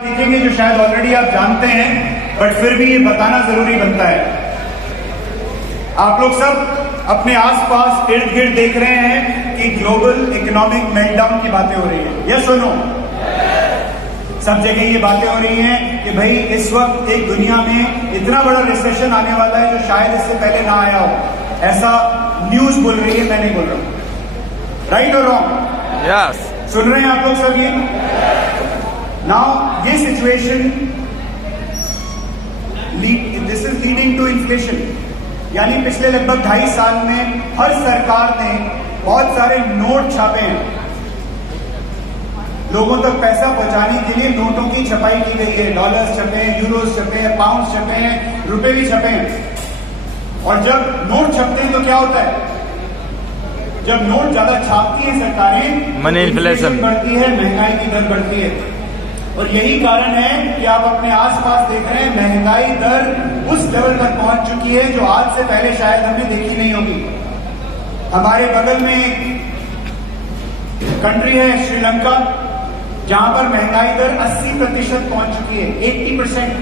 देखेंगे जो शायद ऑलरेडी आप जानते हैं, बट फिर भी ये बताना जरूरी बनता है। आप लोग सब अपने आसपास इर्द गिर्द देख रहे हैं कि ग्लोबल इकोनॉमिक मेल्टडाउन की बातें हो रही है। यस और नो? सब जगह ये बातें हो रही हैं कि भाई इस वक्त एक दुनिया में इतना बड़ा रिसेशन आने वाला है जो शायद इससे पहले ना आया हो, ऐसा न्यूज बोल रही है, मैं नहीं बोल रहा हूं। राइट और रॉन्ग? यस। सुन रहे हैं आप लोग सब ये? नाउ ये situation this is leading to inflation, यानी पिछले लगभग 2.5 साल में हर सरकार ने बहुत सारे नोट छापे हैं। लोगों तक पैसा पहुंचाने के लिए नोटों की छपाई की गई है। डॉलर्स छपे हैं, यूरोस छपे हैं, पाउंड छपे हैं, रुपए भी छपे हैं। और जब नोट छपते हैं तो क्या होता है? जब नोट ज्यादा छापती है सरकारें, मनी इन्फ्लेशन बढ़ती है, महंगाई की दर बढ़ती है। और यही कारण है कि आप अपने आसपास देख रहे हैं महंगाई दर उस लेवल पर पहुंच चुकी है जो आज से पहले शायद हमने देखी नहीं होगी। हमारे बगल में कंट्री है श्रीलंका, जहां पर महंगाई दर 80% पहुंच चुकी है, 80%।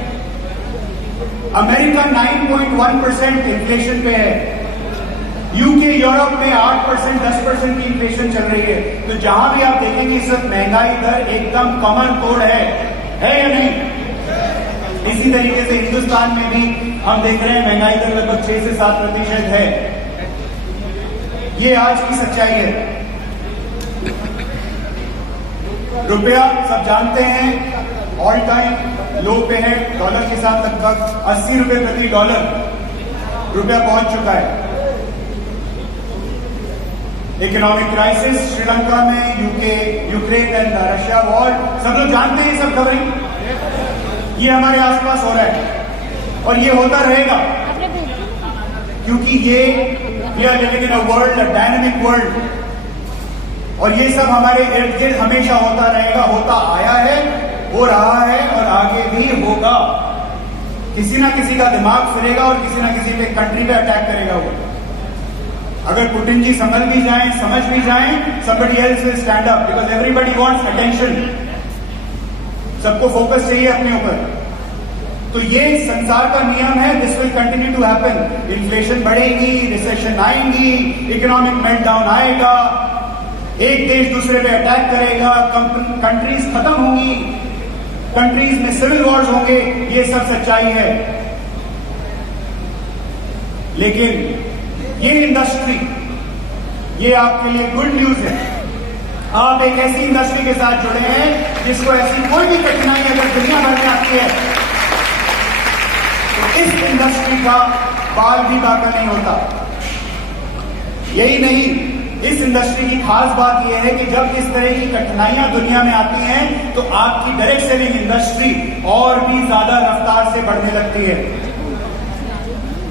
अमेरिका 9.1% इन्फ्लेशन पे है। यूके यूरोप में 8% 10% की इन्फ्लेशन चल रही है। तो जहां भी आप देखेंगे इस वक्त महंगाई दर एकदम कमर तोड़ है या नहीं? इसी तरीके से हिंदुस्तान में भी हम देख रहे हैं महंगाई दर लगभग 6 से 7% है। ये आज की सच्चाई है। रुपया सब जानते हैं ऑल टाइम लो पे है। डॉलर के साथ लगभग 80 रुपए प्रति डॉलर रुपया पहुंच चुका है। इकोनॉमिक क्राइसिस श्रीलंका में, यूक्रेन एंड रशिया वॉर, सब लोग जानते हैं सब खबरें। ये हमारे आसपास हो रहा है और ये होता रहेगा, क्योंकि ये we are living in a world, a dynamic world. और ये सब हमारे इर्द गिर्द हमेशा होता रहेगा, होता आया है, हो रहा है और आगे भी होगा। किसी ना किसी का दिमाग फिरेगा और किसी ना किसी पे कंट्री पे अटैक करेगा वो। अगर पुतिन जी समझ भी जाएं, somebody else will stand up because everybody wants attention. सबको फोकस चाहिए अपने ऊपर। तो ये संसार का नियम है, this will continue to happen. Inflation बढ़ेगी, रिसेशन आएंगी, इकोनॉमिक मेल्टडाउन आएगा, एक देश दूसरे पे अटैक करेगा, कंट्रीज खत्म होंगी, कंट्रीज में सिविल वॉर्स होंगे। ये सब सच्चाई है। लेकिन ये इंडस्ट्री, ये आपके लिए गुड न्यूज है। आप एक ऐसी इंडस्ट्री के साथ जुड़े हैं जिसको ऐसी कोई भी कठिनाई अगर दुनिया भर में आती है तो इस इंडस्ट्री का बाल भी बाका नहीं होता। यही नहीं, इस इंडस्ट्री की खास बात यह है कि जब इस तरह की कठिनाइयां दुनिया में आती हैं तो आपकी डायरेक्ट सेलिंग इंडस्ट्री और भी ज्यादा रफ्तार से बढ़ने लगती है।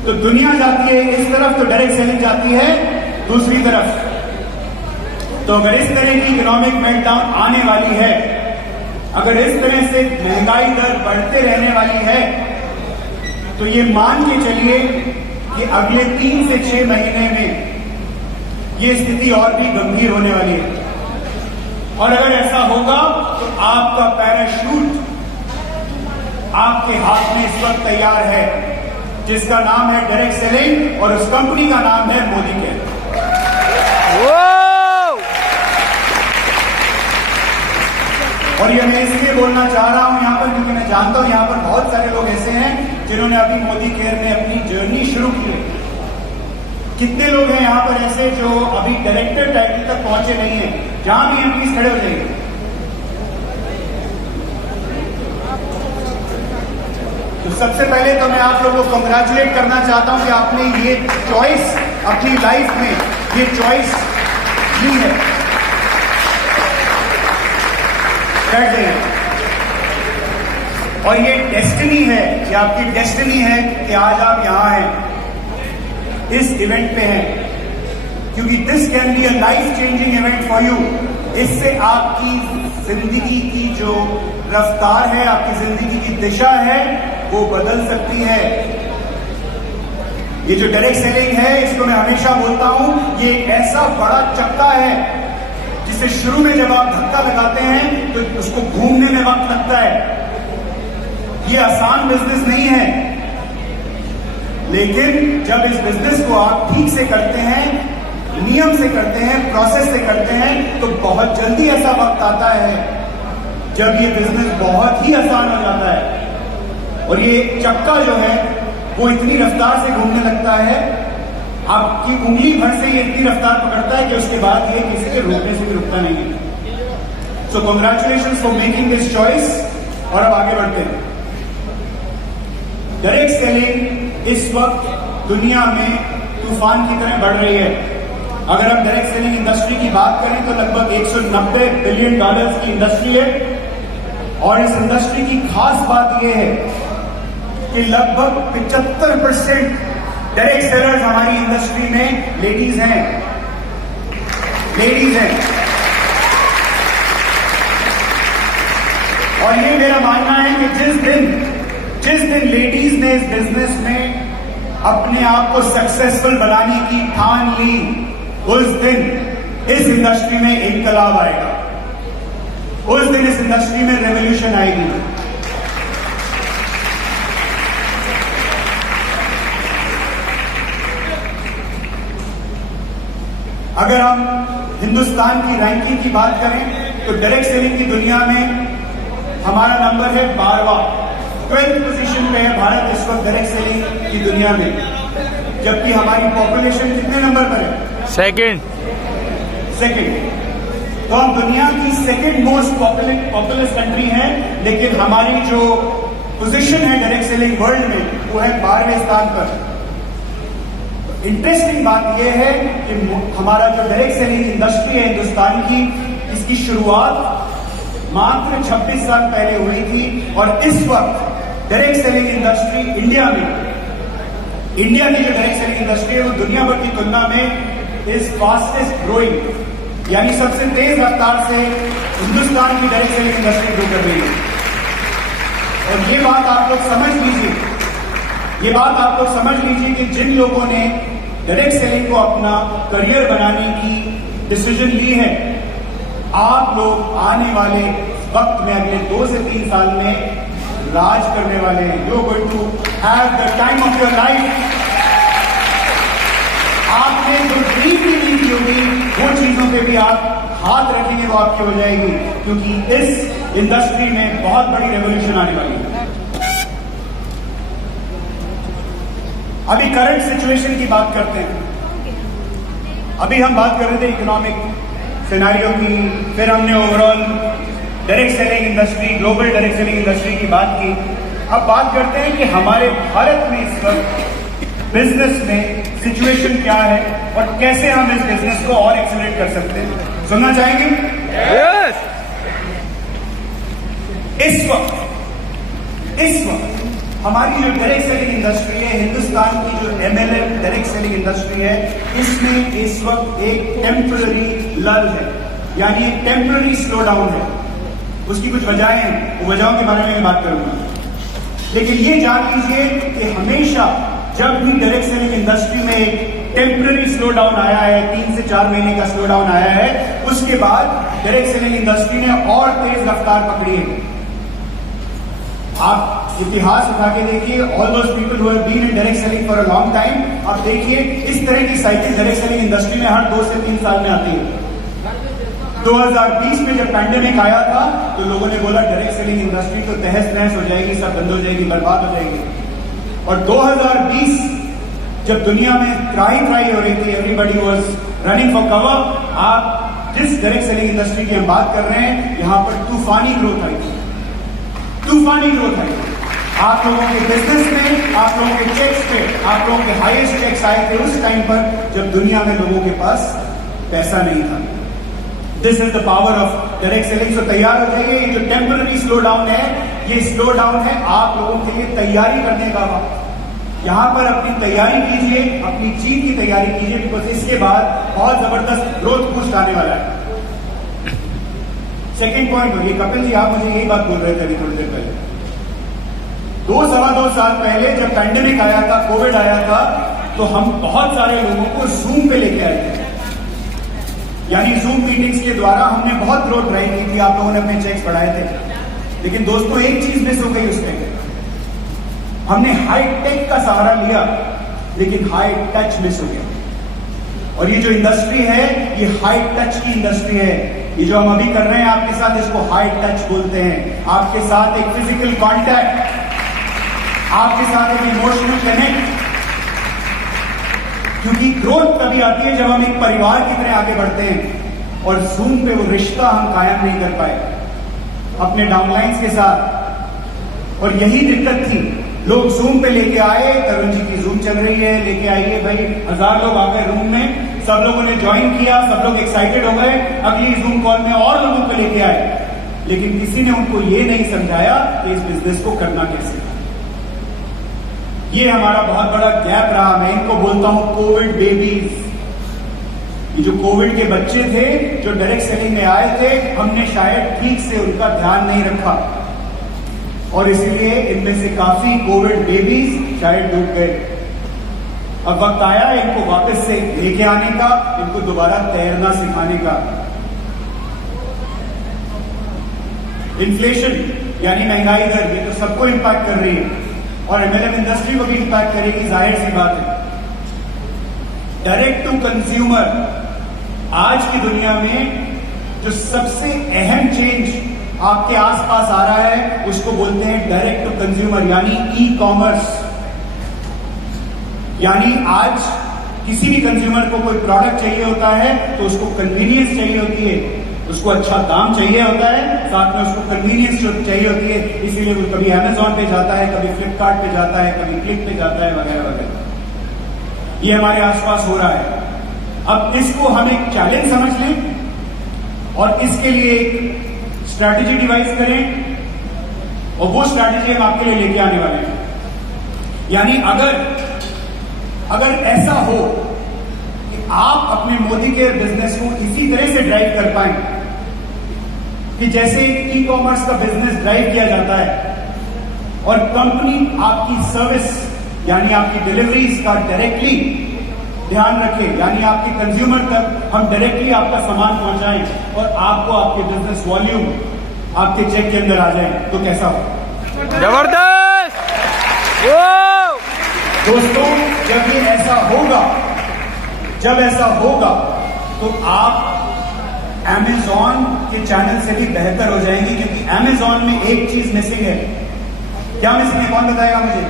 तो दुनिया जाती है इस तरफ तो डायरेक्ट सेलिंग जाती है दूसरी तरफ। तो अगर इस तरह की इकोनॉमिक मेल्टडाउन आने वाली है, अगर इस तरह से महंगाई दर बढ़ते रहने वाली है, तो ये मान के चलिए कि अगले 3 से 6 महीने में ये स्थिति और भी गंभीर होने वाली है। और अगर ऐसा होगा तो आपका पैराशूट आपके हाथ में इस वक्त तैयार है, जिसका नाम है डायरेक्ट सेलिंग, और उस कंपनी का नाम है मोदी केयर। और ये मैं इसलिए बोलना चाह रहा हूं यहां पर क्योंकि मैं जानता हूं यहां पर बहुत सारे लोग ऐसे हैं जिन्होंने अभी मोदी केयर में अपनी जर्नी शुरू की है। कितने लोग हैं यहां पर ऐसे जो अभी डायरेक्टर टाइटल तक पहुंचे नहीं है? जहां भी हैं प्लीज खड़े हो जाइए। तो सबसे पहले तो मैं आप लोगों को कंग्रेचुलेट करना चाहता हूं कि आपने ये चॉइस अपनी लाइफ में ये चॉइस ली है। बैठ जाइए। और ये डेस्टिनी है, ये आपकी डेस्टिनी है कि आज आप यहां हैं, इस इवेंट पे हैं, क्योंकि this can be a life changing event for you. इससे आपकी जिंदगी की जो रफ्तार है, आपकी जिंदगी की दिशा है, वो बदल सकती है। ये जो डायरेक्ट सेलिंग है, इसको मैं हमेशा बोलता हूं, ये एक ऐसा बड़ा चक्का है जिसे शुरू में जब आप धक्का लगाते हैं तो उसको घूमने में वक्त लगता है, ये आसान बिजनेस नहीं है, लेकिन जब इस बिजनेस को आप ठीक से करते हैं, नियम से करते हैं, प्रोसेस से करते हैं, तो बहुत जल्दी ऐसा वक्त आता है जब ये बिजनेस बहुत ही आसान हो जाता है और ये चक्का जो है वो इतनी रफ्तार से घूमने लगता है, आपकी उंगली भर से ये इतनी रफ्तार पकड़ता है कि उसके बाद ये किसी के रोकने से भी रुकता नहीं है। सो congratulations for making this choice. और अब आगे बढ़ते हैं। डायरेक्ट सेलिंग इस वक्त दुनिया में तूफान की तरह बढ़ रही है। अगर हम डायरेक्ट सेलिंग इंडस्ट्री की बात करें तो लगभग 190 बिलियन डॉलर्स की इंडस्ट्री है और इस इंडस्ट्री की खास बात यह है कि लगभग 75% डायरेक्ट सेलर्स हमारी इंडस्ट्री में लेडीज हैं। और ये मेरा मानना है कि जिस दिन लेडीज ने इस बिजनेस में अपने आप को सक्सेसफुल बनाने की ठान ली, उस दिन इस इंडस्ट्री में इनकलाब आएगा, उस दिन इस इंडस्ट्री में रेवोल्यूशन आएगी। अगर हम हिंदुस्तान की रैंकिंग की बात करें तो डायरेक्ट सेलिंग की दुनिया में हमारा नंबर है 12वां, 12th पोजीशन पे है भारत इस वक्त डायरेक्ट सेलिंग की दुनिया में, जबकि हमारी पॉपुलेशन कितने नंबर पर है? सेकंड। तो हम दुनिया की सेकंड मोस्ट पॉपुलस कंट्री है, लेकिन हमारी जो पोजीशन है डायरेक्ट सेलिंग वर्ल्ड में वो है 12वें स्थान पर। इंटरेस्टिंग बात यह है कि हमारा जो डायरेक्ट सेलिंग इंडस्ट्री है हिंदुस्तान की, इसकी शुरुआत मात्र 26 साल पहले हुई थी और इस वक्त डायरेक्ट सेलिंग इंडस्ट्री इंडिया की जो डायरेक्ट सेलिंग इंडस्ट्री है वो दुनिया भर की तुलना में इज फास्टेस्ट ग्रोइंग, यानी सबसे तेज रफ्तार से हिंदुस्तान की डायरेक्ट सेलिंग इंडस्ट्री ग्रो कर रही है। और ये बात आप लोग समझ लीजिए कि जिन लोगों ने डायरेक्ट सेलिंग को अपना करियर बनाने की डिसीजन ली है, आप लोग आने वाले वक्त में अगले 2 से 3 साल में राज करने वाले हैं। You are going to have the time of your life. आपने जो ड्रीम भी ली थी होगी, वो चीजों पे भी आप हाथ रखेंगे, वो आपकी हो जाएगी, क्योंकि इस इंडस्ट्री में बहुत बड़ी रेवोल्यूशन आने वाली है। अभी करंट सिचुएशन की बात करते हैं। अभी हम बात कर रहे थे इकोनॉमिक सिनेरियो की, फिर हमने overall direct selling industry, global direct selling industry की बात की। अब बात करते हैं कि हमारे भारत में इस वक्त बिजनेस में सिचुएशन क्या है और कैसे हम इस बिजनेस को और एक्सेलरेट कर सकते हैं। सुनना चाहेंगे? yes! इस वक्त हमारी जो डायरेक्ट सेलिंग इंडस्ट्री है, हिंदुस्तान की जो MLM डायरेक्ट सेलिंग इंडस्ट्री है, इसमें इस वक्त एक टेम्पररी लल है, यानी एक टेम्पररी स्लो डाउन है। उसकी कुछ वजहें हैं, वो वजहों के बारे में मैं बात करूंगा। लेकिन ये जान लीजिए कि हमेशा जब भी डायरेक्ट सेलिंग इंडस्ट्री में एक टेम्पररी स्लो डाउन आया है, 3 से 4 महीने का स्लो डाउन आया है, उसके बाद डायरेक्ट सेलिंग इंडस्ट्री ने और तेज रफ्तार पकड़ी है। आप इतिहास उठा के देखिए, all those people who have been in direct selling for a long time, आप देखिए इस तरह की साइकिल डायरेक्ट सेलिंग इंडस्ट्री में हर 2 से 3 साल में आती है। 2020 में जब पैंडेमिक आया था तो लोगों ने बोला डायरेक्ट सेलिंग इंडस्ट्री तो तहस नहस हो जाएगी, सब बंद हो जाएगी, बर्बाद हो जाएगी। और 2020 जब दुनिया में त्राही हो रही थी, everybody was running for cover, आप जिस डायरेक्ट सेलिंग इंडस्ट्री की हम बात कर रहे हैं, यहां पर तूफानी ग्रोथ आई थी। आप लोगों के बिजनेस में, आप लोगों के चेक्स पे, आप लोगों के हाईएस्ट चेक्स आए थे उस टाइम पर जब दुनिया में लोगों के पास पैसा नहीं था। This is the power of direct selling. तो तैयार हो जाइए, ये जो टेम्पररी स्लो डाउन है, ये स्लो डाउन है आप लोगों के लिए तैयारी करने का वक्त। यहां पर अपनी तैयारी कीजिए, अपनी जीत की तैयारी कीजिए, बिकॉज इसके बाद बहुत जबरदस्त ग्रोथ बूस्ट आने वाला है। सेकेंड पॉइंट हो, ये कपिल जी आप मुझे यही बात बोल रहे थे अभी थोड़ी देर पहले। 2-2.25 साल पहले जब पैंडेमिक आया था, कोविड आया था, तो हम बहुत सारे लोगों को जूम पे लेके आए थे, यानी जूम मीटिंग्स के द्वारा हमने बहुत ग्रोथ ड्राइव की थी, आप लोगों ने अपने चेक्स बढ़ाए थे। लेकिन दोस्तों एक चीज मिस हो गई उसमें, हमने हाई टेक का सहारा लिया, लेकिन हाई टच मिस हो गया। और ये जो इंडस्ट्री है, ये हाई टच की इंडस्ट्री है। ये जो हम अभी कर रहे हैं आपके साथ, इसको हाई टच बोलते हैं। आपके साथ एक फिजिकल कांटेक्ट, आपके साथ एक इमोशनल कनेक्ट। क्योंकि ग्रोथ तभी आती है जब हम एक परिवार की तरह आगे बढ़ते हैं, और जूम पे वो रिश्ता हम कायम नहीं कर पाए अपने डाउनलाइंस के साथ। और यही दिक्कत थी। लोग जूम पे लेके आए, तरुण जी की जूम चल रही है, लेके आइए भाई। 1000 लोग आ गए रूम में, सब लोगों ने ज्वाइन किया, सब लोग एक्साइटेड हो गए। अगली जूम कॉल में और लोगों को लेके आए, लेकिन किसी ने उनको ये नहीं समझाया कि इस बिजनेस को करना कैसे। ये हमारा बहुत बड़ा गैप रहा। मैं इनको बोलता हूं कोविड बेबीज। ये जो कोविड के बच्चे थे, जो डायरेक्ट सेलिंग में आए थे, हमने शायद ठीक से उनका ध्यान नहीं रखा, और इसलिए इनमें से काफी कोविड बेबीज शायद डूब गए। अब वक्त आया इनको वापस से लेके आने का, इनको दोबारा तैरना सिखाने का। इन्फ्लेशन यानी महंगाई दर, ये तो सबको इंपैक्ट कर रही है, और एमएलएम इंडस्ट्री को भी इंपैक्ट करेगी, जाहिर सी बात है। डायरेक्ट टू कंज्यूमर, आज की दुनिया में जो सबसे अहम चेंज आपके आसपास आ रहा है, उसको बोलते हैं डायरेक्ट टू कंज्यूमर, यानी ई कॉमर्स। यानी आज किसी भी कंज्यूमर को कोई प्रोडक्ट चाहिए होता है तो उसको कन्वीनियंस चाहिए होती है, उसको अच्छा दाम चाहिए होता है, साथ में उसको कन्वीनियंस चाहिए होती है। इसीलिए वो कभी अमेजॉन पे जाता है, कभी फ्लिपकार्ट पे जाता है, कभी क्लिक पे जाता है, वगैरह वगैरह। ये हमारे आसपास हो रहा है। अब इसको हम एक चैलेंज समझ लें और इसके लिए एक स्ट्रैटेजी डिवाइस करें, और वो स्ट्रैटेजी हम आपके लिए लेके आने वाले हैं। यानी अगर ऐसा हो कि आप अपने मोदी केयर बिजनेस को इसी तरह से ड्राइव कर पाए कि जैसे ई कॉमर्स का बिजनेस ड्राइव किया जाता है, और कंपनी आपकी सर्विस यानी आपकी डिलीवरीज का डायरेक्टली ध्यान रखे, यानी आपके कंज्यूमर तक हम डायरेक्टली आपका सामान पहुंचाएं और आपको आपके बिजनेस वॉल्यूम आपके चेक के अंदर आ जाए, तो कैसा हो? जबरदस्त। दोस्तों, जब ये ऐसा होगा तो आप अमेजॉन के चैनल से भी बेहतर हो जाएंगे, क्योंकि अमेजॉन में एक चीज मिसिंग है। क्या मिसिंग है, कौन बताएगा मुझे?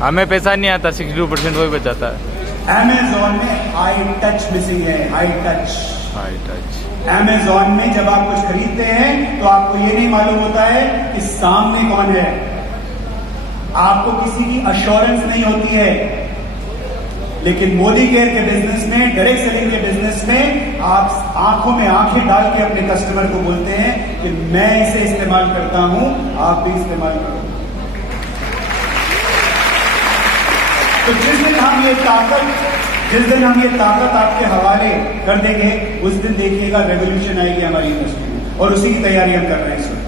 हमें पैसा नहीं आता, 62% वही बचाता है। अमेजॉन में हाई टच मिसिंग है। हाई टच अमेजॉन में जब आप कुछ खरीदते हैं तो आपको ये नहीं मालूम होता है कि सामने कौन है, आपको किसी की अश्योरेंस नहीं होती है। लेकिन मोदी केयर के बिजनेस में, डायरेक्ट सेलिंग के बिजनेस में, आप आंखों में आंखें डाल के अपने कस्टमर को बोलते हैं कि मैं इसे इस्तेमाल करता हूं, आप भी इस्तेमाल करो। तो जिस दिन हम ये ताकत आपके हवाले कर देंगे, उस दिन देखिएगा रेवोल्यूशन आएगी हमारी इंडस्ट्री में, और उसी की तैयारी हम कर रहे हैं इस वक्त।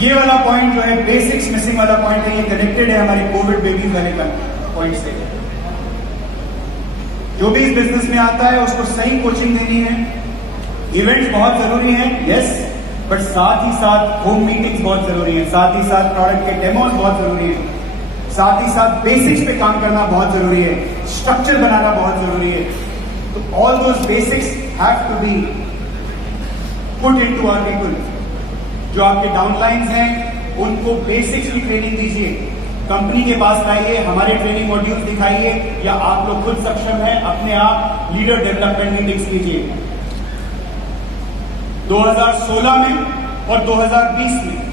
ये वाला पॉइंट जो है, बेसिक्स मिसिंग वाला पॉइंट है, ये कनेक्टेड है हमारे कोविड बेबीज वाले का पॉइंट से। जो भी इस बिजनेस में आता है उसको सही कोचिंग देनी है। इवेंट्स बहुत जरूरी हैं, यस, बट साथ ही साथ होम मीटिंग्स बहुत जरूरी है, साथ ही साथ प्रोडक्ट के डेमोज बहुत जरूरी है, साथ ही साथ बेसिक्स पे काम करना बहुत जरूरी है, स्ट्रक्चर बनाना बहुत जरूरी है। तो all those basics have to be put into our people. जो आपके डाउनलाइंस हैं उनको बेसिक्स की ट्रेनिंग दीजिए, कंपनी के पास लाइए, हमारे ट्रेनिंग मॉड्यूल्स दिखाइए, या आप लोग खुद सक्षम हैं, अपने आप लीडर डेवलपमेंट मीटिंग्स कीजिए। 2016 में और 2020 में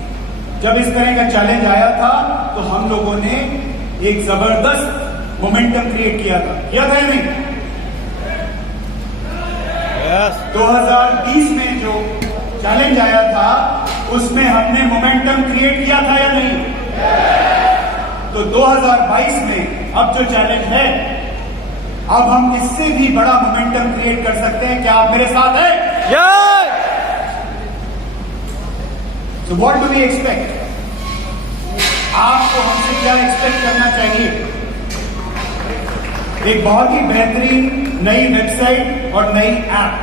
जब इस तरह का चैलेंज आया था तो हम लोगों ने एक जबरदस्त मोमेंटम क्रिएट किया था या नहीं? 2020 में जो चैलेंज आया था उसमें हमने मोमेंटम क्रिएट किया था या नहीं? तो 2022 में अब जो चैलेंज है, अब हम इससे भी बड़ा मोमेंटम क्रिएट कर सकते हैं। क्या आप मेरे साथ हैं? So what do we expect? आपको हमसे क्या एक्सपेक्ट करना चाहिए? एक बहुत ही बेहतरीन नई वेबसाइट और नई ऐप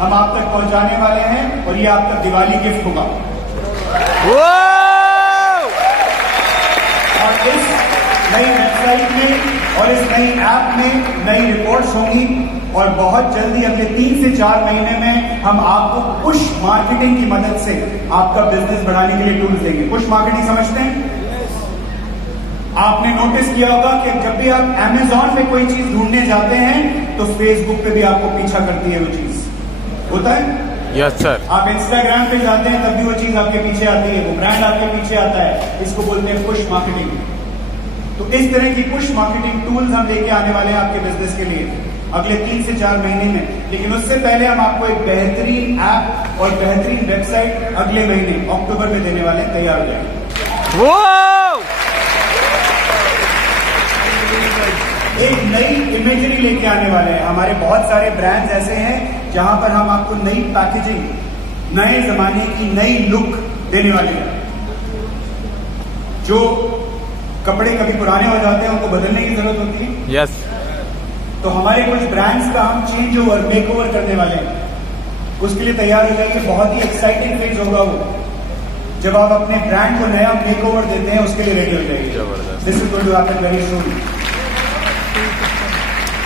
हम आप तक पहुंचाने वाले हैं, और ये आपका दिवाली गिफ्ट होगा। और इस नई वेबसाइट में और इस नई ऐप में नई रिपोर्ट्स होंगी और बहुत जल्दी अगले 3 से 4 महीने में हम आपको पुश मार्केटिंग की मदद से आपका बिजनेस बढ़ाने के लिए टूल्स देंगे। पुश मार्केटिंग समझते हैं? आपने नोटिस किया होगा कि जब भी आप Amazon पे कोई चीज ढूंढने जाते हैं तो Facebook पे भी आपको पीछा करती है वो चीज, होता है? Yes sir. आप Instagram पे जाते हैं तब भी वो चीज आपके पीछे आती है, वो ब्रांड आपके पीछे आता है। इसको बोलते हैं पुश मार्केटिंग। तो इस तरह की पुश मार्केटिंग टूल्स हम लेके आने वाले हैं आपके बिजनेस के लिए अगले 3 से 4 महीने में। लेकिन उससे पहले हम आपको एक बेहतरीन ऐप और बेहतरीन वेबसाइट अगले महीने अक्टूबर में देने वाले हैं। तैयार हो जाएंगे। एक नई इमेजरी लेके आने वाले हैं। हमारे बहुत सारे ब्रांड्स ऐसे हैं जहां पर हम आपको नई पैकेजिंग, नए जमाने की नई लुक देने वाले हैं। जो कपड़े कभी पुराने हो जाते हैं उनको बदलने की जरूरत होती है। यस। तो हमारे कुछ ब्रांड्स का हम चेंज ओवर, मेक ओवर करने वाले हैं। उसके लिए तैयार हो जाइए। बहुत ही एक्साइटिंग फेज होगा वो, जब आप अपने ब्रांड को नया मेक ओवर देते हैं, उसके लिए रेडी हो जाइए। This is going to happen very soon.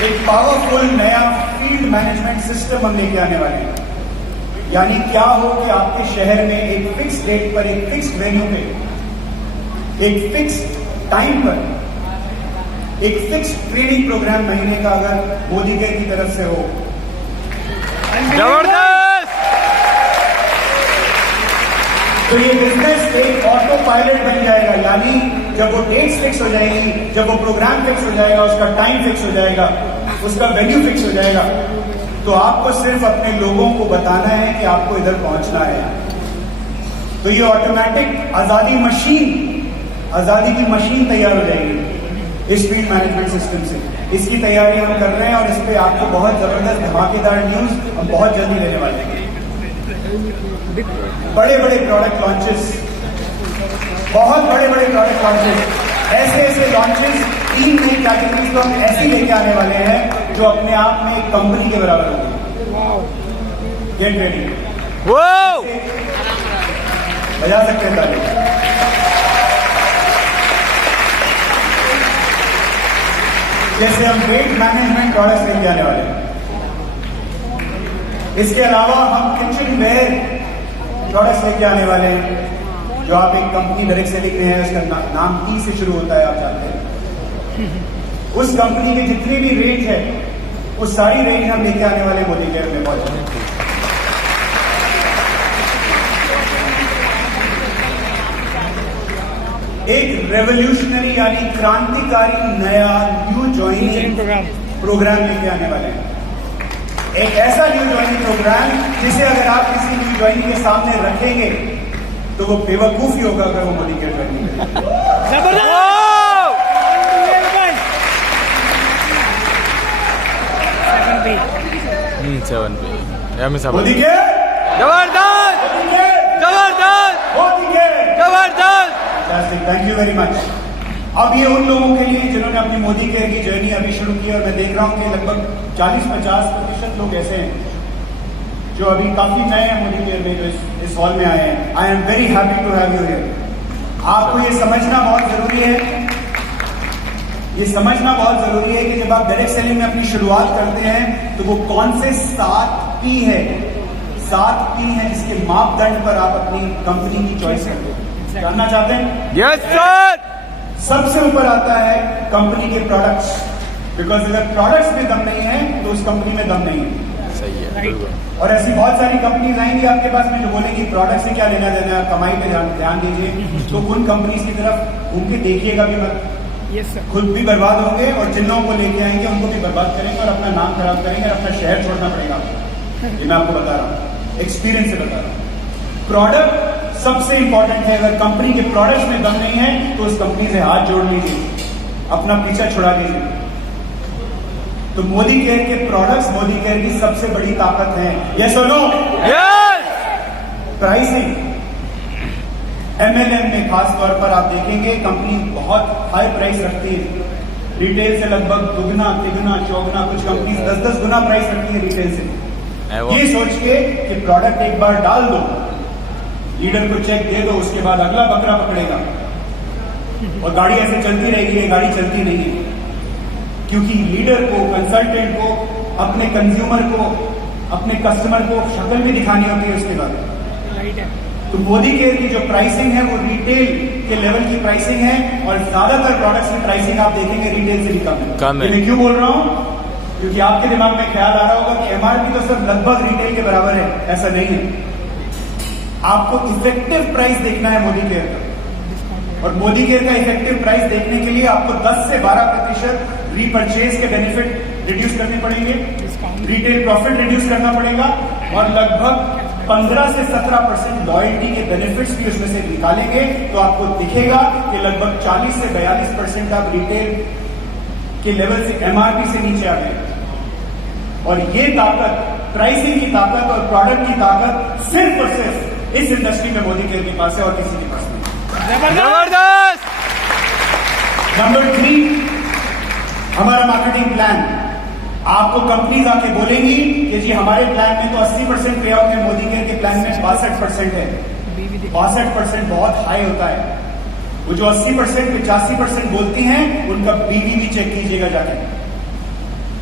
एक पावरफुल नया फील्ड मैनेजमेंट सिस्टम हम लेके आने वाले हैं। यानी क्या हो कि आपके शहर में एक फिक्स डेट पर, एक फिक्स वेन्यू पे, एक फिक्स टाइम पर, एक फिक्स ट्रेनिंग प्रोग्राम महीने का अगर मोदी केयर की तरफ से हो, जबरदस्त। तो ये बिजनेस एक ऑटो पायलट बन जाएगा। यानी जब वो डेट्स फिक्स हो जाएगी, जब वो प्रोग्राम फिक्स हो जाएगा, उसका टाइम फिक्स हो जाएगा, उसका वेन्यू फिक्स हो जाएगा, तो आपको सिर्फ अपने लोगों को बताना है कि आपको इधर पहुंचना है। तो ये ऑटोमेटिक आजादी की मशीन तैयार हो जाएगी इस फील्ड मैनेजमेंट सिस्टम से। इसकी तैयारी हम कर रहे हैं और इस पे आपको बहुत जबरदस्त धमाकेदार न्यूज हम बहुत जल्दी देने वाले हैं। बड़े बड़े प्रोडक्ट लॉन्चेस, बहुत बड़े बड़े प्रोडक्ट लॉन्चेस, ऐसे लॉन्चेस 3 नई कैटेगरीज को हम ऐसी लेके आने वाले हैं जो अपने आप में एक कंपनी के बराबर होगी। Get ready. बजा सकते हैं ताली। जैसे हम वेट मैनेजमेंट प्रोडक्ट्स लेके आने वाले हैं। इसके अलावा हम किचन वेयर प्रोडक्ट्स लेके आने वाले हैं। जो आप एक कंपनी डायरेक्ट सेलिंग में है, उसका नाम ई से शुरू होता है, आप जानते हैं। उस कंपनी की जितनी भी रेंज है वो सारी रेंज हम लेके आने वाले मोदी केयर में बहुत जल्दी। एक रेवोल्यूशनरी यानी क्रांतिकारी नया न्यू ज्वाइनिंग प्रोग्राम लेके आने वाले हैं। एक ऐसा न्यू ज्वाइनिंग प्रोग्राम जिसे अगर आप किसी न्यू ज्वाइनिंग के सामने रखेंगे तो वो बेवकूफ ही होगा अगर वो मोदी केयर ज्वाइनिंग करेगा। मोदी केयर जबरदस्त, जबरदस्त, मोदी केयर जबरदस्त। Thank you very much. अब ये उन लोगों के लिए जिन्होंने अपनी मोदी केयर की जर्नी अभी शुरू की, और मैं देख रहा हूं कि लगभग 40-50% लोग ऐसे हैं जो अभी काफी नए हैं मोदी केयर में, जो इस हॉल में आए हैं। I am very happy to have you here. आपको ये समझना बहुत जरूरी है, ये समझना बहुत जरूरी है कि जब आप डायरेक्ट सेलिंग में अपनी शुरुआत करते हैं तो वो कौन से 7 P है, 7 P है जिसके मापदंड पर आप अपनी कंपनी की चॉइस करते हैं। जानना चाहते हैं? Yes sir. सबसे ऊपर आता है कंपनी के प्रोडक्ट्स, बिकॉज अगर प्रोडक्ट्स में दम नहीं है तो उस कंपनी में दम नहीं है। सही है। और ऐसी बहुत सारी कंपनीज आएंगी आपके पास में जो बोलेंगी प्रोडक्ट से क्या लेना देना, कमाई पे ध्यान दीजिए। तो उन कंपनीज की तरफ घूम के देखिएगा भी मत। खुद भी बर्बाद होंगे और जिन लोगों को लेके आएंगे उनको भी बर्बाद करेंगे और अपना नाम खराब करेंगे और अपना शहर छोड़ना पड़ेगा आपको। ये मैं आपको बता रहा हूँ, एक्सपीरियंस से बता रहा हूँ। प्रोडक्ट सबसे इंपॉर्टेंट है। अगर कंपनी के प्रोडक्ट्स में दम नहीं है तो उस कंपनी से हाथ जोड़ लीजिए, अपना पीछा छुड़ा लीजिए। तो मोदी केयर के प्रोडक्ट्स मोदी केयर की सबसे बड़ी ताकत है। यस और नो? यस। प्राइसिंग, MLM में खास तौर पर आप देखेंगे कंपनी बहुत हाई प्राइस रखती है। रिटेल से लगभग दुगना, तिगुना, चौगुना, कुछ कंपनी 10-10 गुना प्राइस रखती है रिटेल से। ये सोच के कि प्रोडक्ट एक बार डाल दो, लीडर को चेक दे दो, उसके बाद अगला बकरा पकड़ेगा। और गाड़ी ऐसे चलती रहेगी, ये गाड़ी चलती नहीं है, क्योंकि लीडर को, कंसल्टेंट को, अपने कंज्यूमर को, अपने कस्टमर को शक्ल भी दिखानी होती है उसके बाद। तो मोदी केयर की जो प्राइसिंग है वो रिटेल के लेवल की प्राइसिंग है, और ज्यादातर प्रोडक्ट्स की प्राइसिंग आप देखेंगे रिटेल से भी कम है। मैं क्यों बोल रहा हूं? क्योंकि आपके दिमाग में ख्याल आ रहा होगा कि एमआरपी तो सब लगभग रिटेल के बराबर है। ऐसा नहीं है, आपको इफेक्टिव प्राइस देखना है मोदी केयर का, और मोदी केयर का इफेक्टिव प्राइस देखने के लिए आपको 10 से 12% रीपरचेज के बेनिफिट रिड्यूस करने पड़ेंगे, रिटेल प्रॉफिट रिड्यूस करना पड़ेगा, और लगभग 15 से 17% लॉयल्टी के बेनिफिट्स भी उसमें से निकालेंगे, तो आपको दिखेगा कि लगभग 40 से 42% आप रिटेल के लेवल से, एमआरपी से नीचे आ गए। और ये ताकत, प्राइसिंग की ताकत और प्रोडक्ट की ताकत सिर्फ और सिर्फ इस इंडस्ट्री में मोदी केयर के पास है और किसी के पास नहीं। जबरदस्त। नंबर 3, हमारा मार्केटिंग प्लान। आपको कंपनीज आके बोलेंगी कि जी हमारे प्लान में तो 80% पे आउट है, मोदी केयर के प्लान में 62% है। 62% बहुत हाई होता है। वो जो 80%, 85% बोलती हैं, उनका बीवी भी चेक कीजिएगा जाके।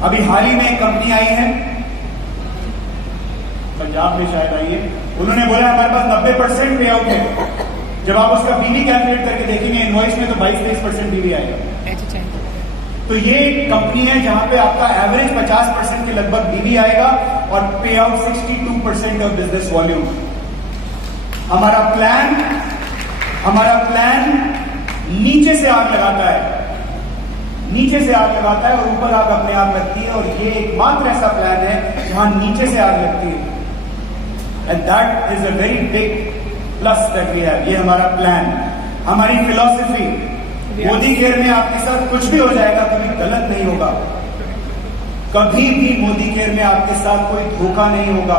अभी हाल ही में एक कंपनी आई है, पंजाब में शायद आई है, उन्होंने बोला हमारे पास 90% पे आउट है। जब आप उसका बीवी कैलकुलेट करके देखेंगे इनवॉइस में, तो 22-23% बीवी आएगा। तो ये एक कंपनी है जहां पे आपका एवरेज 50% के लगभग बीवी आएगा, और पे आउट 62% ऑफ बिजनेस वॉल्यूम। हमारा प्लान नीचे से आग लगाता है, नीचे से आग लगाता है और ऊपर आग अपने आप लगती है, और ये एकमात्र ऐसा प्लान है जहां नीचे से आग लगती है। And that is a very big plus that we have. ये हमारा प्लान, हमारी फिलॉसफी। मोदी केयर में आपके साथ कुछ भी हो जाएगा, कभी गलत नहीं होगा, कभी भी मोदी केयर में आपके साथ कोई धोखा नहीं होगा।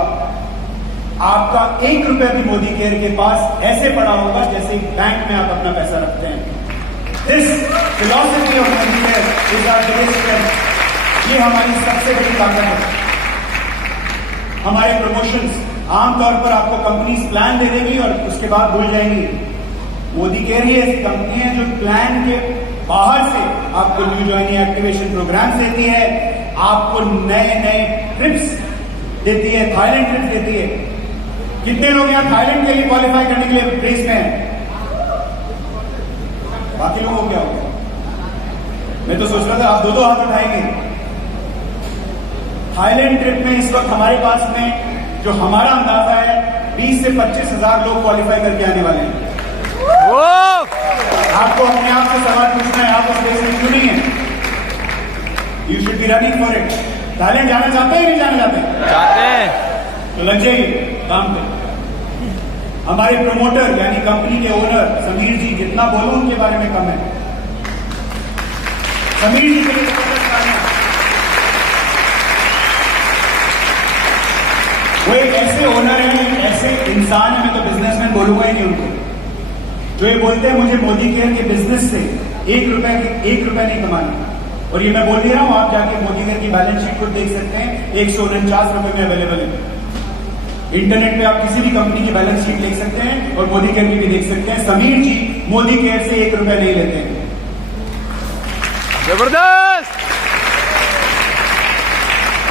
आपका 1 रुपया भी मोदी केयर के पास ऐसे पड़ा होगा जैसे बैंक में आप अपना पैसा रखते हैं। This philosophy of Modicare is our biggest strength. ये हमारी सबसे बड़ी ताकत है। हमारे प्रमोशंस, आमतौर पर आपको कंपनीज प्लान दे देंगी और उसके बाद भूल जाएंगी। मोदी केयर ही ऐसी कंपनी है जो प्लान के बाहर से आपको न्यू ज्वाइनिंग एक्टिवेशन प्रोग्राम देती है, आपको नए नए ट्रिप्स देती है, थाईलैंड ट्रिप देती है। कितने लोग यहाँ थाईलैंड के लिए क्वालिफाई करने के लिए रेस में हैं? बाकी लोगों को क्या हो गया? मैं तो सोच रहा था आप 2-2 हाथ उठाएंगे। थाईलैंड ट्रिप में इस वक्त हमारे पास में जो हमारा अंदाजा है 20 से 25 हजार लोग क्वालिफाई करके आने वाले हैं। आपको अपने आप से सवाल पूछना है, आप उस देश में क्यों नहीं है? You should be running for it. Thailand जाना चाहते हैं, नहीं जाना चाहते? चाहते हैं। तो लग जाइए काम पे। हमारे प्रमोटर यानी कंपनी के ओनर समीर जी, जितना बोलो उनके बारे में कम है। समीर जी के लिए वो एक ऐसे ओनर है, ऐसे इंसान है, मैं तो बिजनेसमैन बोलूंगा ही नहीं उनको, जो ये बोलते हैं मुझे मोदी केयर के बिजनेस से 1 रुपया नहीं कमाना। और ये मैं बोल दे रहा हूं, आप जाके मोदी केयर की बैलेंस शीट को देख सकते हैं, 149 रुपए में अवेलेबल है। इंटरनेट पे आप किसी भी कंपनी की बैलेंस शीट देख सकते हैं और मोदी केयर की भी देख सकते हैं। समीर जी मोदी केयर से 1 रुपया नहीं लेते हैं। जबरदस्त।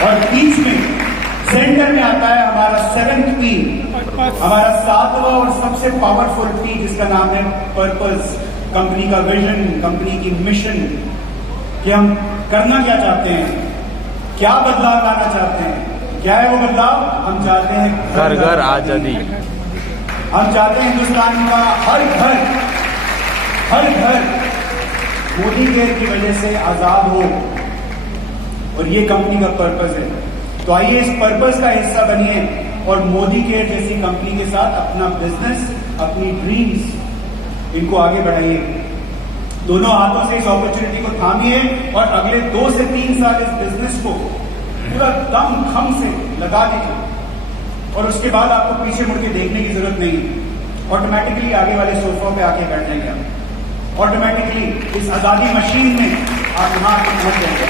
और बीच में सेंटर में आता है हमारा 7th P, हमारा 7वां और सबसे पावरफुल P, जिसका नाम है पर्पस। कंपनी का विजन, कंपनी की मिशन, कि हम करना क्या चाहते हैं, क्या बदलाव लाना चाहते हैं। क्या है वो बदलाव? हम चाहते हैं घर घर आजादी। हम चाहते हैं हिंदुस्तान का हर घर मोदी केयर की वजह से आजाद हो, और ये कंपनी का पर्पस है। तो आइए इस पर्पस का हिस्सा बनिए और मोदी केयर जैसी कंपनी के साथ अपना बिजनेस, अपनी ड्रीम्स, इनको आगे बढ़ाइए। दोनों हाथों से इस अपॉर्चुनिटी को थामिए और अगले 2 से 3 साल इस बिजनेस को पूरा दम खम से लगा दीजिए, और उसके बाद आपको पीछे मुड़ के देखने की जरूरत नहीं। ऑटोमेटिकली आगे वाले सोफों पे आके बैठ जाएंगे आप। ऑटोमेटिकली इस आजादी मशीन में आप यहां आके पहुंच जाएंगे।